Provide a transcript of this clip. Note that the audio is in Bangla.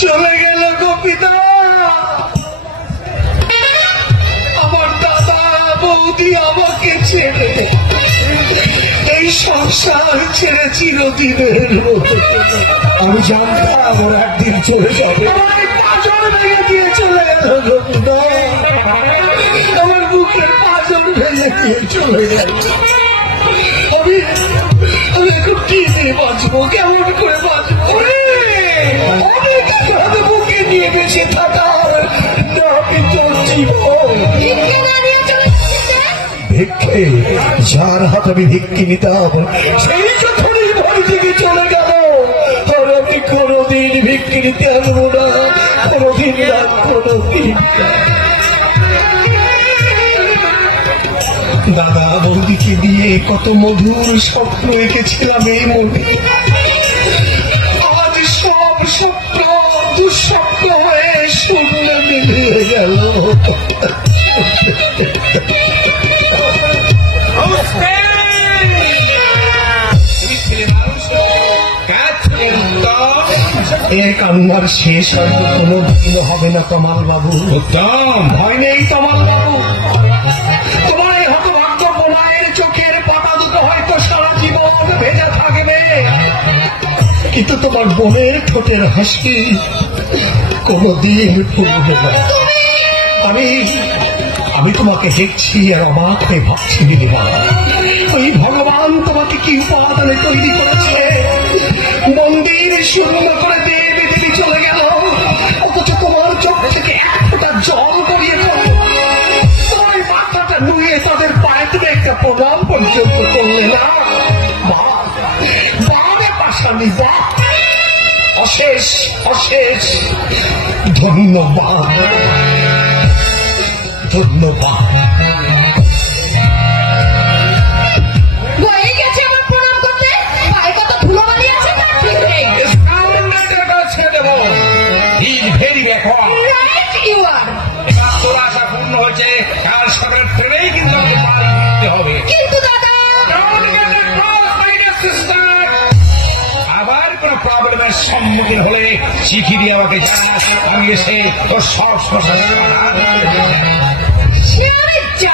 চলে গেল গোপিতা। আমার দাদা বৌদি আমাকে ছেড়ে, এই সংসার ছেড়ে চিরদিনের। আমি জানতাম একদিন চলে যাবে। আমি এখন কি দিয়ে বাঁচবো কেমন করে বাঁচবো বেঁচে থাকার তোর জীবন ভিক্ষে যার হাত আমি ভিক্ষে নিতাম সেই যখনই বাড়ি থেকে চলে গেল আর আমি কোনোদিন ভিক্ষে নিতে আসব না কোনোদিন না কোনোদিন। দাদা বৌদিকে দিয়ে কত মধুর স্বপ্ন এঁকেছিলাম এই মনে গেল এ কান্নার শেষ হয়তো কোনো দিন হবে না বাবু ভয় নেই বাবু। তোমার এই চোখের পাতা দুটো হয়তো সারা জীবন ভেজা থাকবে। কিন্তু তোমার বোনের ঠোঁটের হাসি কোনদিন ফুলবে না। আমি আমি তোমাকে দেখছি আর অবাক হয়ে ভাবছি দিদিমা ওই ভগবান তোমাকে কি উপাদানে তৈরি করেছে? মন্দির শূন্য করে দেব দেবী চলে গেল। অথচ তোমার চোখ থেকে এক ফোঁটা জল গড়িয়ে পড়ল। তোমার মাথাটা নুয়ে তাদের পায়ে তুমি একটা প্রণাম পর্যন্ত করলে না। অশেষ অশেষ। ধন্যবাদ। ধন্যবাদ কিন্তু দাদা. আবার কোন প্রবলেমের সম্মুখীন হলে চিঠি দিয়ে আমাকে জানাস। আমি এসে তোর সব সমস্যার